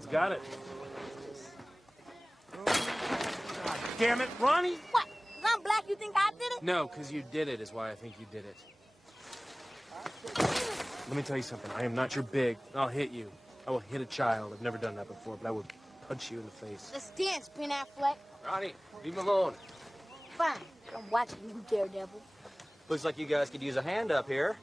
That's got it. God damn it, Ronnie! What? 'Cause I'm black, you think I did it? No, because you did it is why I think you did it. Let me tell you something. I am not your big. I'll hit you. I will hit a child. I've never done that before, but I will punch you in the face. Let's dance, Ben Affleck. Ronnie, leave him alone. Fine. I'm watching you, Daredevil. Looks like you guys could use a hand up here.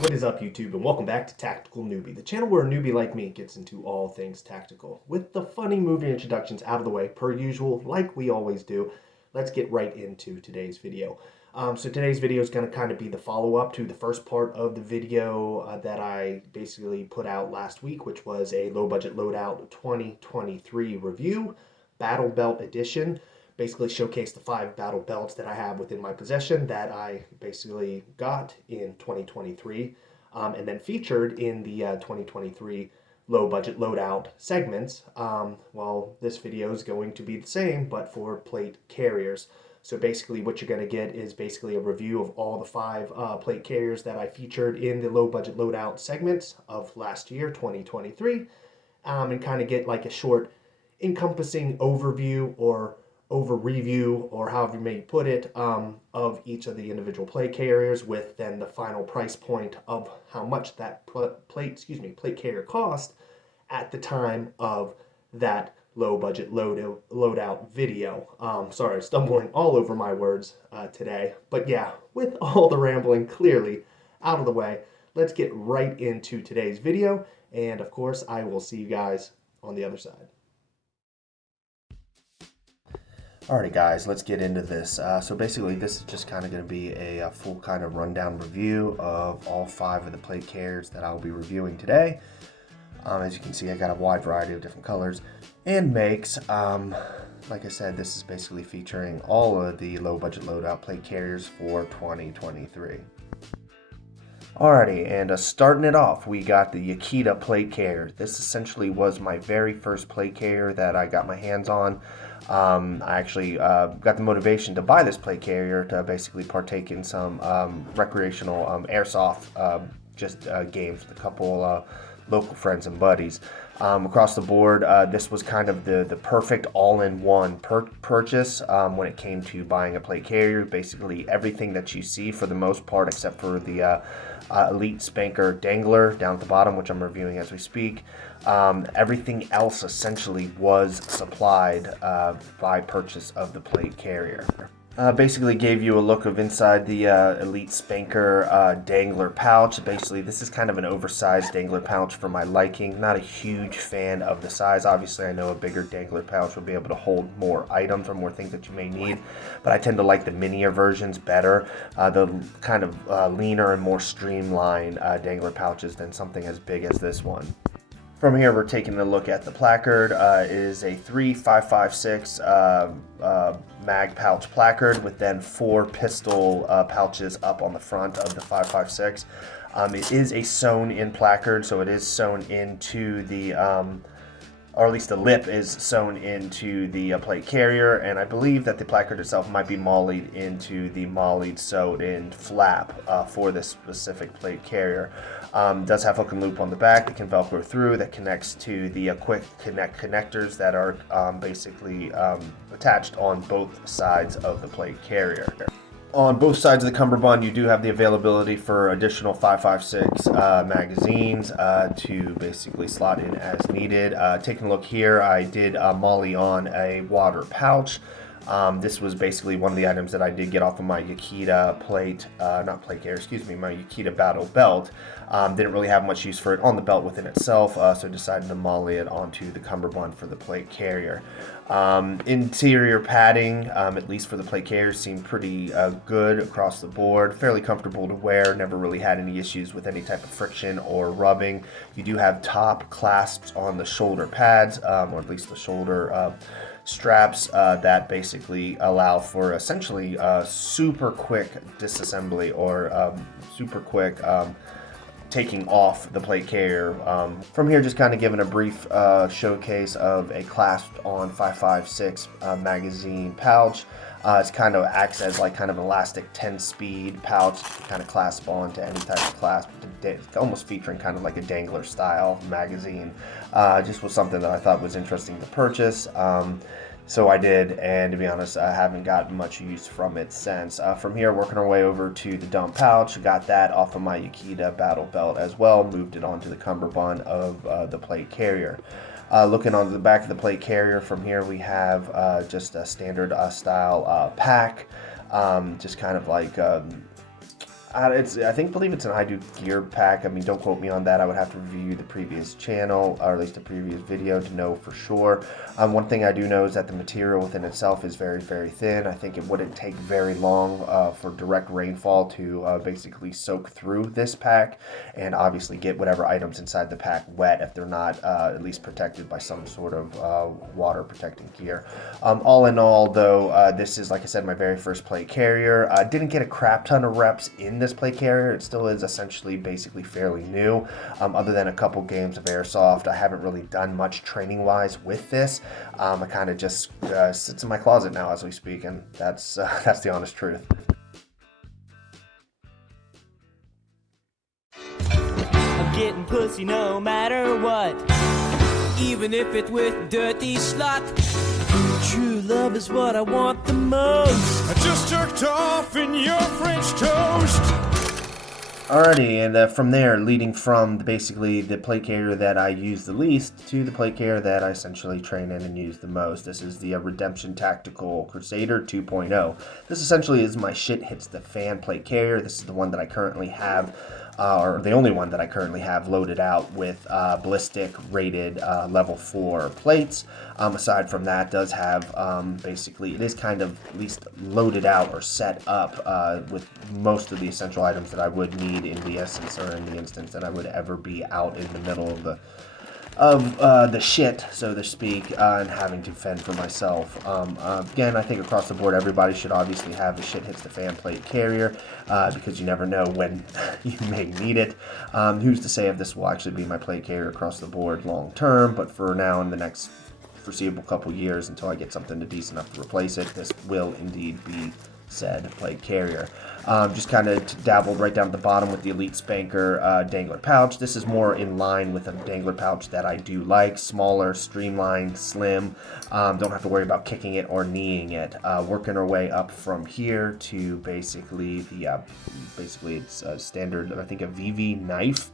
What is up, YouTube, and welcome back to Tactical Newbie, the channel where a newbie like me gets into all things tactical. With the funny movie introductions out of the way, per usual, like we always do, let's get right into today's video. So today's video is going to kind of be the follow-up to the first part of the video that I basically put out last week, which was a Low Budget Loadout 2023 review, Battle Belt Edition. Basically showcase the 5 battle belts that I have within my possession that I basically got in 2023 and then featured in the 2023 Low Budget Loadout segments. Well, this video is going to be the same, but for plate carriers. So basically what you're going to get is basically a review of all the 5 plate carriers that I featured in the Low Budget Loadout segments of last year, 2023, and kind of get like a short encompassing overview or over review, or however you may put it, of each of the individual plate carriers, with then the final price point of how much that plate carrier cost at the time of that low budget loadout video. Sorry, stumbling all over my words today, but yeah, with all the rambling clearly out of the way, let's get right into today's video, and of course I will see you guys on the other side. Alrighty guys, let's get into this. So basically this is just kind of going to be a full kind of rundown review of all 5 of the plate carriers that I'll be reviewing today. As you can see, I got a wide variety of different colors and makes. Like I said, this is basically featuring all of the low budget loadout plate carriers for 2023. Alrighty, and starting it off, we got the Yakeda plate carrier. This essentially was my very first plate carrier that I got my hands on. I actually got the motivation to buy this plate carrier to basically partake in some recreational airsoft games with a couple local friends and buddies. Across the board, this was kind of the perfect all-in-one purchase when it came to buying a plate carrier. Basically everything that you see for the most part, except for the Elite Spanker Dangler down at the bottom, which I'm reviewing as we speak. Everything else essentially was supplied by purchase of the plate carrier. Basically gave you a look of inside the Elite Spanker Dangler pouch. Basically this is kind of an oversized Dangler pouch for my liking. Not a huge fan of the size. Obviously I know a bigger Dangler pouch will be able to hold more items or more things that you may need, but I tend to like the minier versions better. The kind of leaner and more streamlined Dangler pouches than something as big as this one. From here, we're taking a look at the placard. It is a 3.556 mag pouch placard with then 4 pistol pouches up on the front of the 5.56. It is a sewn-in placard, so it is sewn into the, or at least the lip is sewn into the plate carrier, and I believe that the placard itself might be MOLLE'd into the MOLLE'd sewed-in flap for this specific plate carrier. Does have hook and loop on the back that can velcro through, that connects to the quick connect connectors that are basically attached on both sides of the plate carrier. On both sides of the cummerbund, you do have the availability for additional 5.56 magazines to basically slot in as needed. Taking a look here, I did MOLLE on a water pouch. This was basically one of the items that I did get off of my Yakeda my Yakeda battle belt. Didn't really have much use for it on the belt within itself, so decided to MOLLE it onto the cummerbund for the plate carrier. Interior padding, at least for the plate carrier, seemed pretty good across the board. Fairly comfortable to wear, never really had any issues with any type of friction or rubbing. You do have top clasps on the shoulder pads, or at least the shoulder straps that basically allow for essentially super quick disassembly or super quick taking off the plate carrier. From here, just kind of giving a brief showcase of a clasped on 5.56 magazine pouch. It kind of acts as like kind of an elastic 10-speed pouch to kind of clasp on to any type of clasp, almost featuring kind of like a dangler style magazine. Just was something that I thought was interesting to purchase. So I did, and to be honest, I haven't gotten much use from it since. From here, working our way over to the dump pouch, got that off of my Yakeda battle belt as well, moved it onto the cummerbund of the plate carrier. Looking onto the back of the plate carrier, from here we have just a standard style pack, just kind of like I believe it's an IDOGEAR pack. I mean, don't quote me on that. I would have to review the previous channel, or at least the previous video, to know for sure. One thing I do know is that the material within itself is very, very thin. I think it wouldn't take very long for direct rainfall to basically soak through this pack, and obviously get whatever items inside the pack wet if they're not at least protected by some sort of water protecting gear. All in all, though, this is, like I said, my very first plate carrier. I didn't get a crap ton of reps in this plate carrier. It still is essentially basically fairly new, other than a couple games of airsoft. I haven't really done much training wise with this. I kind of just sits in my closet now as we speak, and that's the honest truth. I'm getting pussy no matter what, even if it's with dirty slut. True love is what I want the most. I just jerked off in your French toast. Alrighty, and from there, leading from basically the plate carrier that I use the least to the plate carrier that I essentially train in and use the most. This is the Redemption Tactical Crusader 2.0. This essentially is my shit hits the fan plate carrier. This is the one that I currently have, or the only one that I currently have loaded out with ballistic rated level 4 plates. Aside from that, does have basically, it is kind of at least loaded out or set up with most of the essential items that I would need in the essence, or in the instance that I would ever be out in the middle of the shit, so to speak, and having to fend for myself. Again, I think across the board, everybody should obviously have the shit hits the fan plate carrier, because you never know when you may need it. Who's to say if this will actually be my plate carrier across the board long term, but for now, in the next foreseeable couple years, until I get something decent enough to replace it, this will indeed be said plate carrier. Just kind of dabbled right down at the bottom with the Elite Spanker dangler pouch. This is more in line with a dangler pouch that I do like. Smaller, streamlined, slim. Don't have to worry about kicking it or kneeing it. Working our way up from here to basically the basically it's a standard, I think, a VV knife.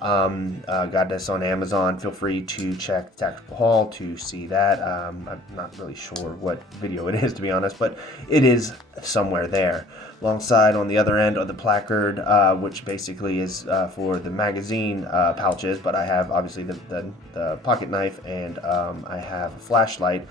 Got this on Amazon. Feel free to check the tactical haul to see that. I'm not really sure what video it is, to be honest, but it is somewhere there. Alongside, on the other end, of the placard, which basically is for the magazine pouches, but I have obviously the pocket knife, and I have a flashlight.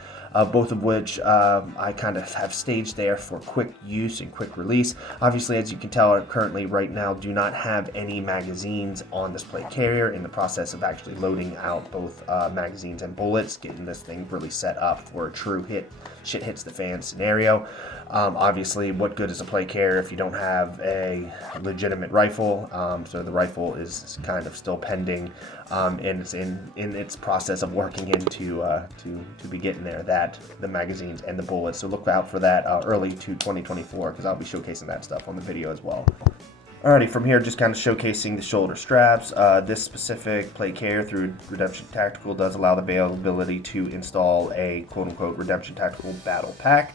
Both of which I kind of have staged there for quick use and quick release. Obviously, as you can tell, I currently right now do not have any magazines on this plate carrier. In the process of actually loading out both magazines and bullets, getting this thing really set up for a true shit hits the fan scenario. Obviously, what good is a plate carrier if you don't have a legitimate rifle? So the rifle is kind of still pending, and it's in its process of working into to be getting there. That the magazines and the bullets. So look out for that early to 2024, because I'll be showcasing that stuff on the video as well. Alrighty, from here, just kind of showcasing the shoulder straps. This specific plate carrier through Redemption Tactical does allow the availability to install a quote-unquote Redemption Tactical battle pack.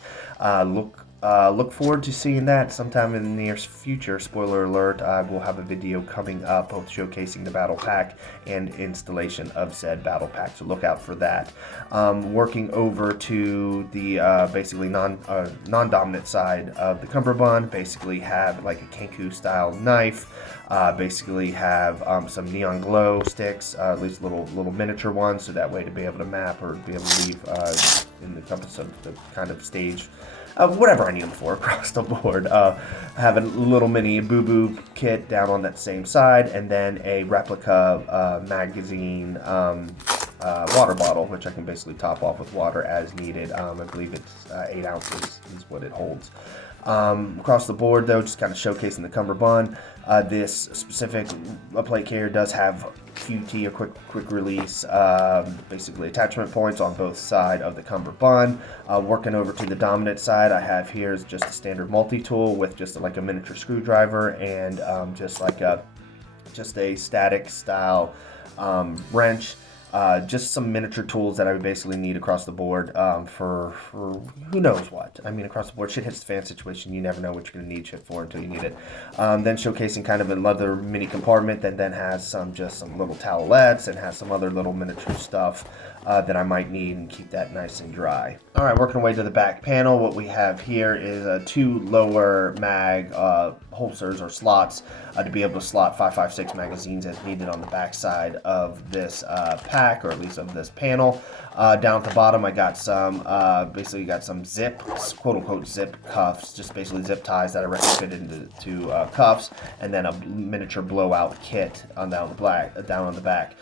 Look forward to seeing that sometime in the near future. Spoiler alert, we'll have a video coming up both showcasing the battle pack and installation of said battle pack, so look out for that. Working over to the basically non-dominant side of the cummerbund, basically have like a Ccanku style knife. Basically have some neon glow sticks, at least little miniature ones, so that way to be able to map or be able to leave in the compass of the kind of stage of whatever I need them for across the board. Have a little mini boo-boo kit down on that same side, and then a replica magazine water bottle, which I can basically top off with water as needed. I believe it's 8 ounces is what it holds. Across the board, though, just kind of showcasing the cummerbund. This specific plate carrier does have QT, or quick release, basically attachment points on both sides of the cummerbund. Working over to the dominant side, I have here is just a standard multi-tool with just like a miniature screwdriver and just a static style wrench. Just some miniature tools that I would basically need across the board for who knows what. I mean, across the board, shit hits the fan situation. You never know what you're going to need shit for until you need it. Then showcasing kind of another mini compartment that then has some little towelettes and has some other little miniature stuff that I might need and keep that nice and dry. All right, working our way to the back panel, what we have here is 2 lower mag holsters or slots to be able to slot 5.56 magazines as needed on the back side of this pack, or at least of this panel. Down at the bottom, I got some basically got some zip, quote-unquote zip cuffs, just basically zip ties that I retrofitted into cuffs, and then a miniature blowout kit down on the back.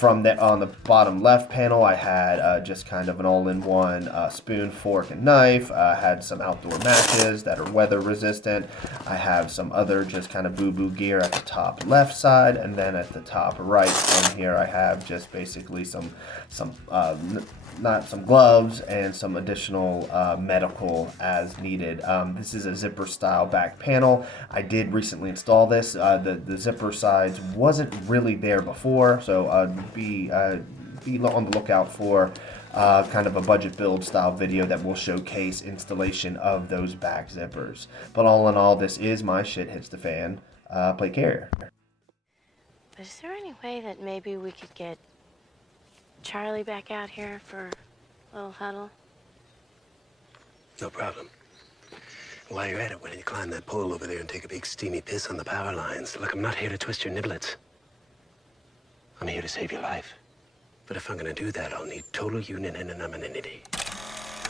On the bottom left panel, I had just kind of an all-in-one spoon, fork, and knife. I had some outdoor matches that are weather resistant. I have some other just kind of boo-boo gear at the top left side, and then at the top right on here, I have just basically some gloves and some additional medical as needed. This is a zipper style back panel. I did recently install this. The zipper sides wasn't really there before, so be on the lookout for kind of a budget build style video that will showcase installation of those back zippers. But all in all, this is my shit hits the fan plate carrier. But is there any way that maybe we could get Charlie back out here for a little huddle? No problem. While you're at it, why don't you climb that pole over there and take a big steamy piss on the power lines? Look, I'm not here to twist your niblets. I'm here to save your life. But if I'm gonna do that, I'll need total union and anonymity.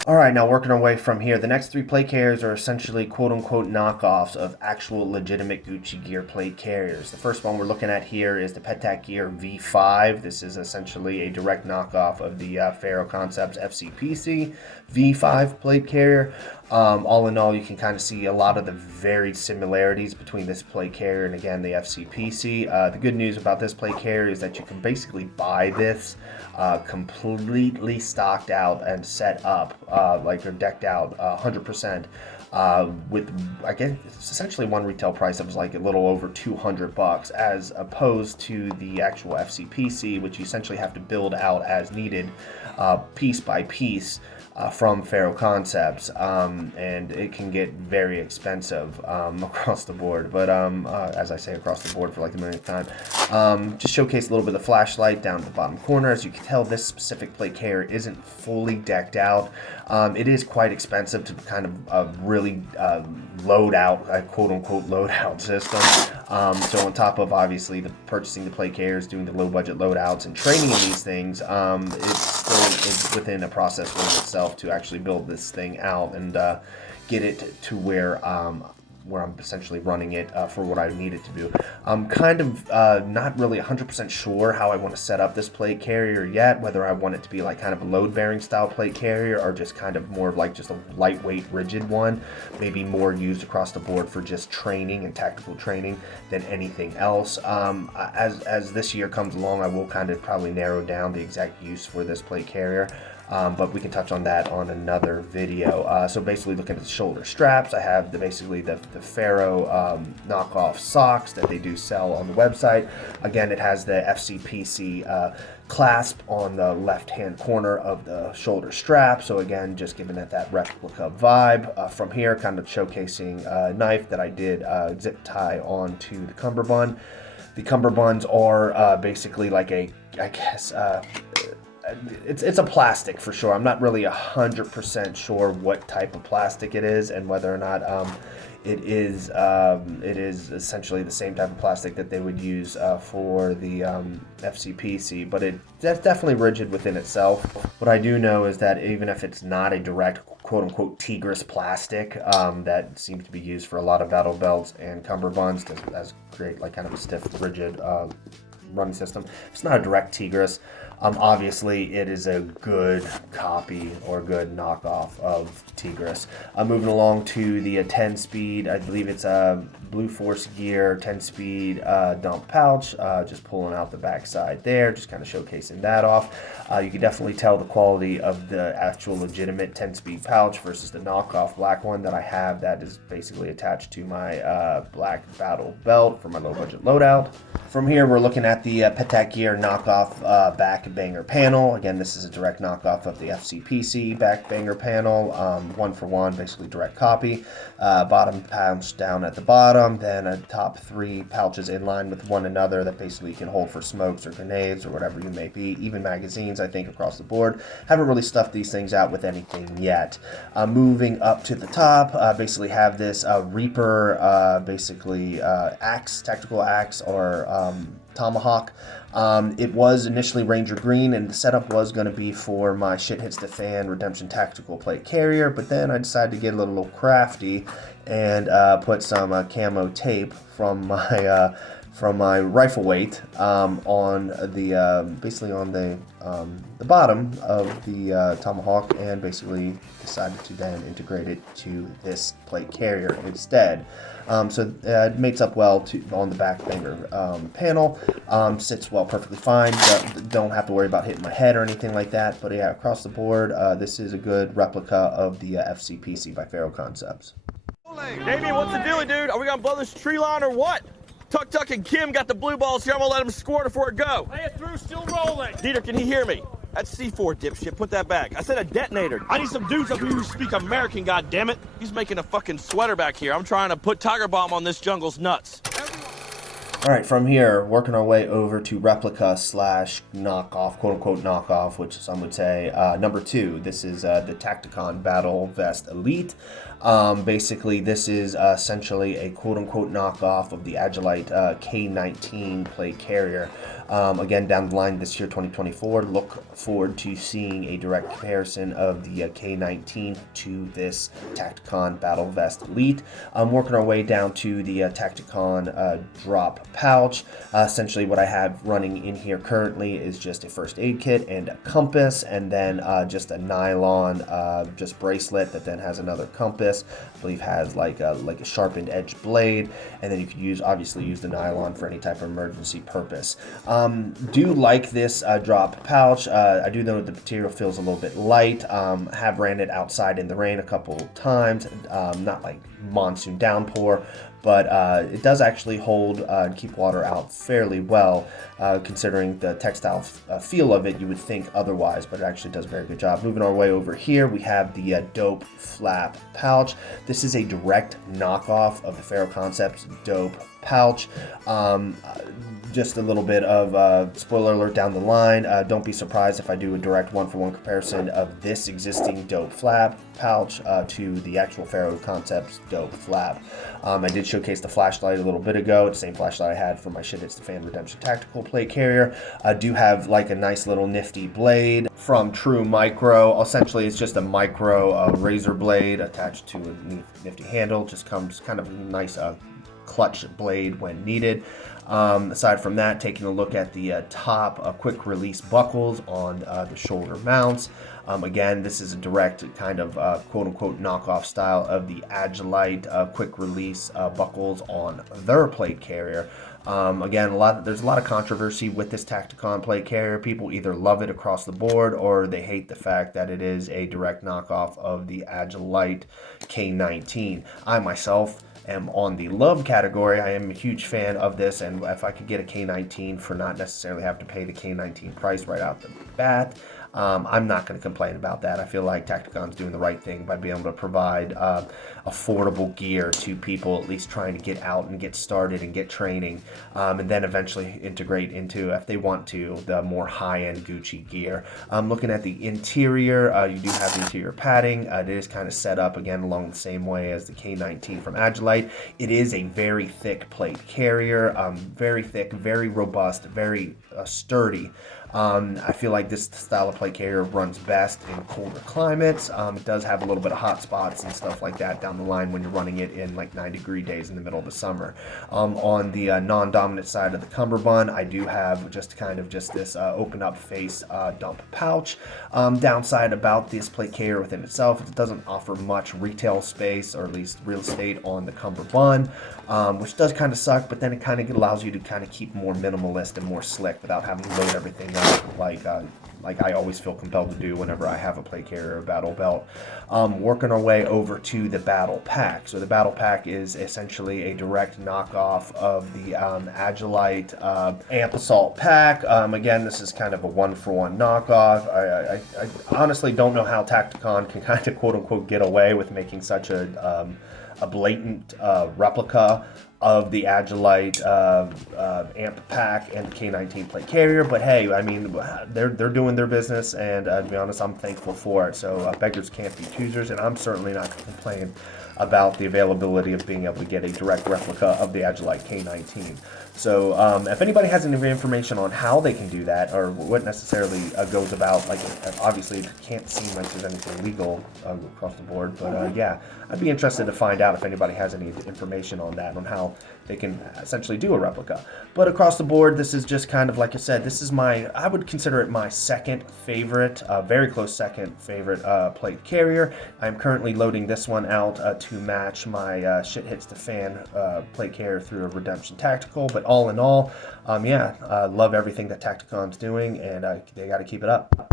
Alright, now working our way from here, the next 3 plate carriers are essentially quote-unquote knockoffs of actual legitimate Gucci gear plate carriers. The first one we're looking at here is the PETAC Gear V5. This is essentially a direct knockoff of the Faro Concepts FCPC V5 plate carrier. All in all, you can kind of see a lot of the varied similarities between this plate carrier and, again, the FCPC. The good news about this plate carrier is that you can basically buy this completely stocked out and set up, like they're decked out 100%. With, I guess, essentially one retail price of like a little over $200, as opposed to the actual FCPC, which you essentially have to build out as needed, piece by piece. From Faro Concepts, and it can get very expensive across the board, but as I say, across the board for like the millionth time. Just showcase a little bit of the flashlight down at the bottom corner. As you can tell, this specific plate carrier isn't fully decked out. It is quite expensive to kind of really load out, a quote-unquote loadout system. So on top of obviously purchasing the plate carriers, doing the low budget loadouts, and training in these things, it's within a process within itself to actually build this thing out and get it to where I'm essentially running it for what I need it to do. I'm kind of not really 100% sure how I want to set up this plate carrier yet, whether I want it to be like kind of a load bearing style plate carrier or just kind of more of like just a lightweight rigid one, maybe more used across the board for just training and tactical training than anything else. As this year comes along, I will kind of probably narrow down the exact use for this plate carrier. But we can touch on that on another video. So basically, looking at the shoulder straps, I have basically the Faro knockoff socks that they do sell on the website. Again, it has the FCPC clasp on the left-hand corner of the shoulder strap. So again, just giving it that replica vibe. From here, kind of showcasing a knife that I did zip tie onto the cummerbund. The cummerbunds are basically like a, I guess, it's a plastic for sure. I'm not really 100% sure what type of plastic it is and whether or not it is essentially the same type of plastic that they would use for the FCPC, but that's definitely rigid within itself. What I do know is that even if it's not a direct quote-unquote Tigris plastic that seems to be used for a lot of battle belts and cummerbunds to create like kind of a stiff, rigid running system. It's not a direct Tigris. Obviously, it is a good copy or good knockoff of Tigris. Moving along to the 10-speed, I believe it's a Blue Force Gear 10-speed dump pouch, just pulling out the backside there, just kind of showcasing that off. You can definitely tell the quality of the actual legitimate 10-speed pouch versus the knockoff black one that I have that is basically attached to my black battle belt for my low budget loadout. From here, we're looking at the PETAC Gear knockoff back banger panel. Again, this is a direct knockoff of the FCPC back banger panel, one for one, basically direct copy. Bottom pouch down at the bottom, then a top 3 pouches in line with one another that basically you can hold for smokes or grenades or whatever you may be. Even magazines, I think, across the board. Haven't really stuffed these things out with anything yet. Moving up to the top, basically have this Reaper, basically axe, tactical axe, or tomahawk. It was initially Ranger Green, and the setup was going to be for my Shit Hits the Fan Redemption Tactical Plate Carrier, but then I decided to get a little crafty and put some camo tape from my rifle weight on the basically on the bottom of the tomahawk, and basically decided to then integrate it to this plate carrier instead. So it mates up well on the back banger panel, sits well perfectly fine, don't have to worry about hitting my head or anything like that, but yeah, across the board, this is a good replica of the FCPC by Faro Concepts. Damien, what's the dealie, dude? Are we gonna blow this tree line or what? Tuck and Kim got the blue balls here. I'm gonna let them score before it go. Lay it through, still rolling. Dieter, can he hear me? That's C4, dipshit. Put that back. I said a detonator. I need some dudes up here who speak American, goddammit. He's making a fucking sweater back here. I'm trying to put Tiger Bomb on this jungle's nuts. Alright, from here, working our way over to replica slash knockoff, quote-unquote knockoff, which some would say. Number 2, this is the TACTICON Battle Vest Elite. Basically, this is essentially a quote-unquote knockoff of the Agilite K19 plate carrier. Again, down the line this year, 2024, look forward to seeing a direct comparison of the K19 to this TACTICON Battle Vest Elite. Working our way down to the TACTICON drop pouch. Essentially, what I have running in here currently is just a first aid kit and a compass, and then just a nylon just bracelet that then has another compass. I believe has like a sharpened edge blade, and then you could obviously use the nylon for any type of emergency purpose. Do like this drop pouch. I do know the material feels a little bit light. Have ran it outside in the rain a couple times, not like monsoon downpour, but it does actually hold and keep water out fairly well, considering the textile feel of it. You would think otherwise, but it actually does a very good job. Moving our way over here, we have the Dope Flap pouch. This is a direct knockoff of the Faro Concepts Dope pouch. Just a little bit of spoiler alert down the line. Don't be surprised if I do a direct one-for-one comparison of this existing Dope Flap pouch to the actual Faro Concepts Dope Flap. I did showcase the flashlight a little bit ago, the same flashlight I had for my Shit Hits the Fan Redemption Tactical plate carrier. I do have like a nice little nifty blade from True Micro. Essentially, it's just a micro razor blade attached to a nifty handle. Just comes kind of nice clutch blade when needed. Aside from that, taking a look at the top quick release buckles on the shoulder mounts. Again, this is a direct kind of quote-unquote knockoff style of the Agilite quick release buckles on their plate carrier. Again, there's a lot of controversy with this TACTICON plate carrier. People either love it across the board or they hate the fact that it is a direct knockoff of the Agilite K19. I myself am on the love category. I am a huge fan of this, and if I could get a K19 for not necessarily have to pay the K19 price right out the bat, I'm not going to complain about that. I feel like TACTICON's doing the right thing by being able to provide affordable gear to people at least trying to get out and get started and get training, and then eventually integrate into, if they want to, the more high-end Gucci gear. Looking at the interior, you do have the interior padding. It is kind of set up again along the same way as the K19 from Agilite. It is a very thick plate carrier, very thick, very robust, very sturdy. I feel like this style of plate carrier runs best in colder climates. It does have a little bit of hot spots and stuff like that down the line when you're running it in like 9-degree days in the middle of the summer. On the non-dominant side of the cummerbund, I do have just this open up face dump pouch. Downside about this plate carrier within itself, it doesn't offer much retail space, or at least real estate on the cummerbund, which does kind of suck, but then it kind of allows you to kind of keep more minimalist and more slick without having to load everything up like I always feel compelled to do whenever I have a plate carrier or battle belt. Working our way over to the battle pack. So the battle pack is essentially a direct knockoff of the Agilite Amp Assault pack. Again, this is kind of a 1-for-1 knockoff. I honestly don't know how TACTICON can kind of quote-unquote get away with making such a blatant replica of the Agilite Amp Pack and the K19 plate carrier, but hey, I mean, they're doing their business, and to be honest, I'm thankful for it. So beggars can't be choosers, and I'm certainly not going to complain about the availability of being able to get a direct replica of the Agilite K19. So if anybody has any information on how they can do that, or what necessarily goes about, like obviously it can't seem like there's anything legal across the board, but yeah, I'd be interested to find out if anybody has any information on that, on how they can essentially do a replica. But across the board, this is just kind of, like I said, this is I would consider it my second favorite, very close second favorite plate carrier. I'm currently loading this one out to match my Shit Hits the Fan plate carrier through a Redemption Tactical. But all in all, love everything that TACTICON's doing, and they got to keep it up.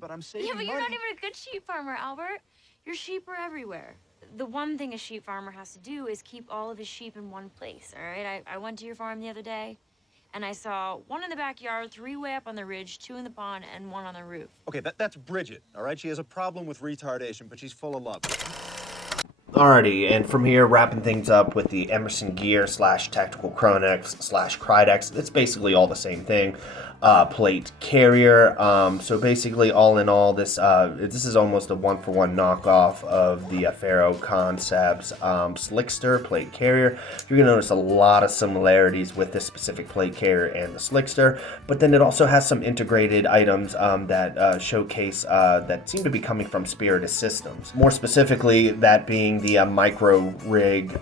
But I'm saving money. You're not even a good sheep farmer, Albert. Your sheep are everywhere. The one thing a sheep farmer has to do is keep all of his sheep in one place, all right? I went to your farm the other day, and I saw one in the backyard, 3 way up on the ridge, 2 in the pond, and 1 on the roof. Okay, that's Bridget, all right? She has a problem with retardation, but she's full of love. Alrighty, and from here, wrapping things up with the Emerson Gear / Tactical Chronex / Cridex. It's basically all the same thing. Plate carrier. So basically, all in all, this is almost a 1-for-1 knockoff of the Faro Concepts Slickster plate carrier. You're gonna notice a lot of similarities with this specific plate carrier and the Slickster, but then it also has some integrated items that showcase that seem to be coming from Spiritus Systems. More specifically, that being the micro rig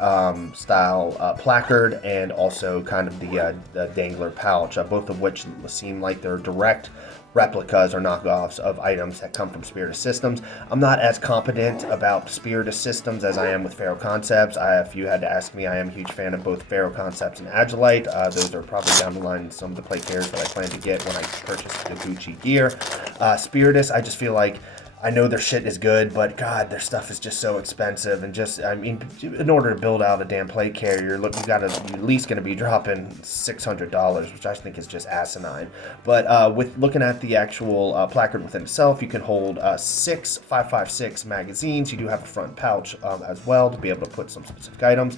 style placard, and also kind of the dangler pouch, both of which seem like they're direct replicas or knockoffs of items that come from Spiritus Systems. I'm not as competent about Spiritus Systems as I am with Faro Concepts. If you had to ask me, I am a huge fan of both Faro Concepts and Agilite. Those are probably down the line some of the plate carriers that I plan to get when I purchase the Gucci gear. Spiritus, I just feel like I know their shit is good, but God, their stuff is just so expensive, and just, I mean, in order to build out a damn plate carrier, you're at least going to be dropping $600, which I think is just asinine. But with looking at the actual placard within itself, you can hold 6 5.56 magazines. You do have a front pouch as well to be able to put some specific items.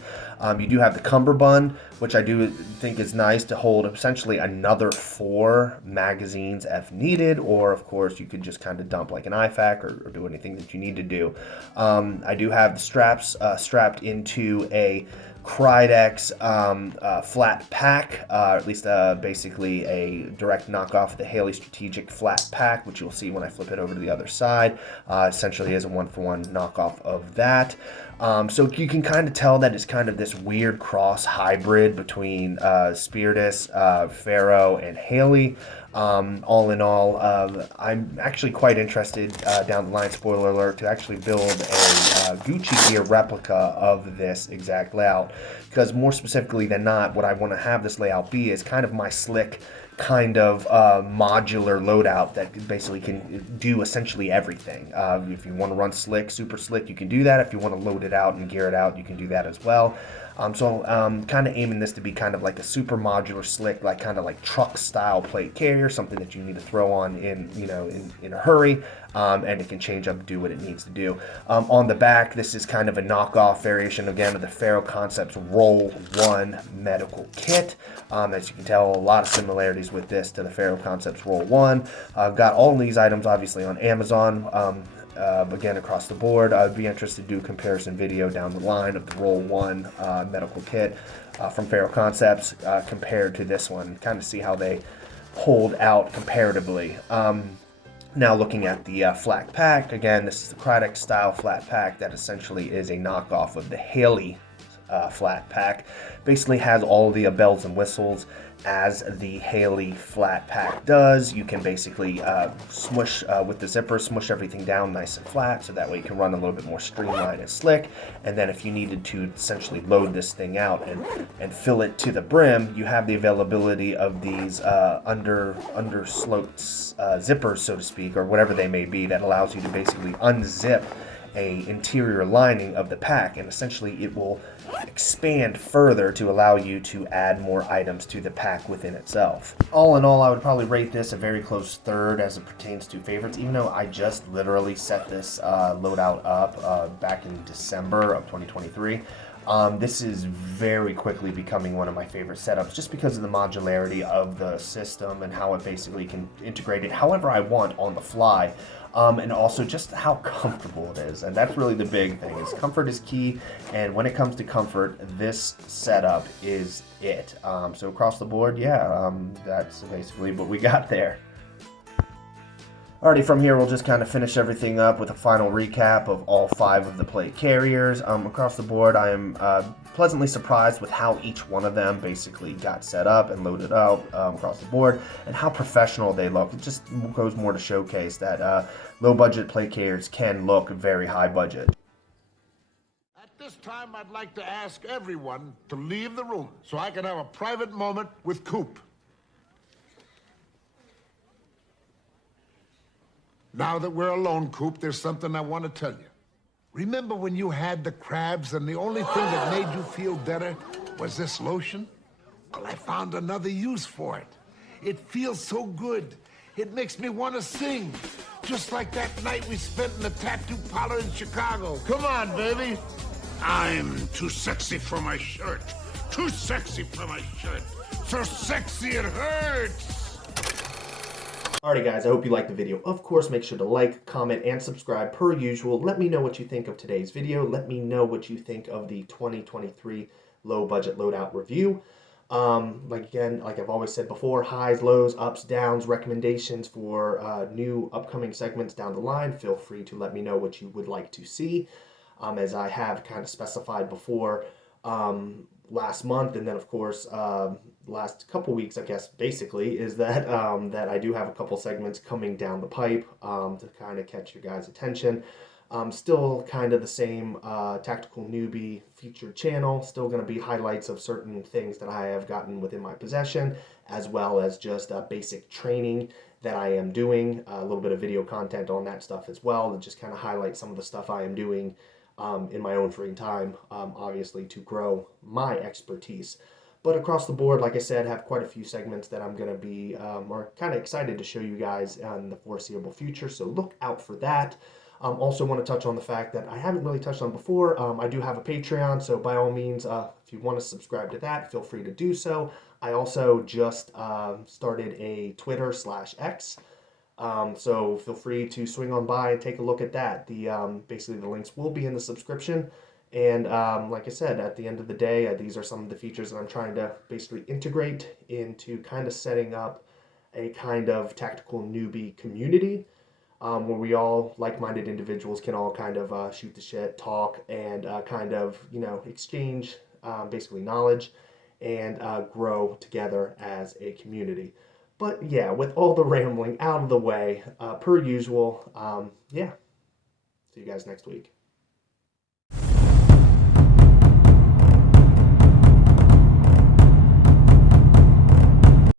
You do have the cummerbund, which I do think is nice to hold essentially another 4 magazines if needed, or of course you could just kind of dump like an IFAK or do anything that you need to do. I do have the straps strapped into a Cridex flat pack, at least basically a direct knockoff of the Haley Strategic flat pack, which you'll see when I flip it over to the other side. Essentially is a 1-for-1 knockoff of that. So you can kind of tell that it's kind of this weird cross hybrid between Spiritus, Faro, and Haley. All in all, I'm actually quite interested down the line, spoiler alert, to actually build a Gucci gear replica of this exact layout, because more specifically than not, what I want to have this layout be is kind of my slick kind of modular loadout that basically can do essentially everything. If you want to run slick, super slick, you can do that. If you want to load it out and gear it out, you can do that as well. So kind of aiming this to be kind of like a super modular slick, like kind of like truck style plate carrier, something that you need to throw on in a hurry, and it can change up, do what it needs to do. On the back, this is kind of a knockoff variation again of the Faro Concepts Roll 1 medical kit. As you can tell, a lot of similarities with this to the Faro Concepts Roll 1. I've got all these items obviously on Amazon. Again, across the board, I'd be interested to do a comparison video down the line of the Roll 1 medical kit from Faro Concepts compared to this one, kind of see how they hold out comparatively. Now looking at the flat pack, again, this is the Krydex style flat pack that essentially is a knockoff of the Haley flat pack. Basically has all the bells and whistles as the Haley flat pack does. You can basically smush with the zipper, smush everything down nice and flat, so that way you can run a little bit more streamlined and slick. And then if you needed to essentially load this thing out and fill it to the brim, you have the availability of these undersloped zippers, so to speak, or whatever they may be, that allows you to basically unzip a interior lining of the pack, and essentially it will expand further to allow you to add more items to the pack within itself. All in all, I would probably rate this a very close third as it pertains to favorites, even though I just literally set this loadout up back in December of 2023. This is very quickly becoming one of my favorite setups, just because of the modularity of the system and how it basically can integrate it however I want on the fly. And also just how comfortable it is, and that's really the big thing. Is comfort is key, and when it comes to comfort, this setup is it. So across the board, yeah, that's basically what we got there. Alrighty, from here we'll just kind of finish everything up with a final recap of all 5 of the plate carriers. Across the board, I am pleasantly surprised with how each one of them basically got set up and loaded out across the board, and how professional they look. It just goes more to showcase that low budget plate carriers can look very high budget. At this time, I'd like to ask everyone to leave the room so I can have a private moment with Coop. Now that we're alone, Coop, there's something I want to tell you. Remember when you had the crabs and the only thing that made you feel better was this lotion? Well, I found another use for it. It feels so good. It makes me want to sing. Just like that night we spent in the tattoo parlor in Chicago. Come on, baby. I'm too sexy for my shirt. Too sexy for my shirt. So sexy it hurts. Alrighty guys, I hope you liked the video. Of course, make sure to like, comment, and subscribe per usual. Let me know what you think of today's video. Let me know what you think of the 2023 Low Budget Loadout review. Like I've always said before, highs, lows, ups, downs, recommendations for new upcoming segments down the line. Feel free to let me know what you would like to see. As I have kind of specified before last month, and then of course last couple weeks, I guess, basically, is that that I do have a couple segments coming down the pipe to kind of catch your guys' attention. Still kind of the same tactical newbie featured channel, still going to be highlights of certain things that I have gotten within my possession, as well as just basic training that I am doing, a little bit of video content on that stuff as well, to just kind of highlight some of the stuff I am doing in my own free time, obviously to grow my expertise. But across the board, like I said, have quite a few segments that I'm going to be kind of excited to show you guys in the foreseeable future, so look out for that. Also want to touch on the fact that I haven't really touched on before. I do have a Patreon, so by all means, if you want to subscribe to that, feel free to do so. I also just started a Twitter/X, so feel free to swing on by and take a look at that. Basically the links will be in the subscription. And like I said, at the end of the day, these are some of the features that I'm trying to basically integrate into kind of setting up a kind of tactical newbie community where we all like-minded individuals can all kind of shoot the shit, talk, and kind of, you know, exchange basically knowledge and grow together as a community. But yeah, with all the rambling out of the way, per usual, yeah, see you guys next week.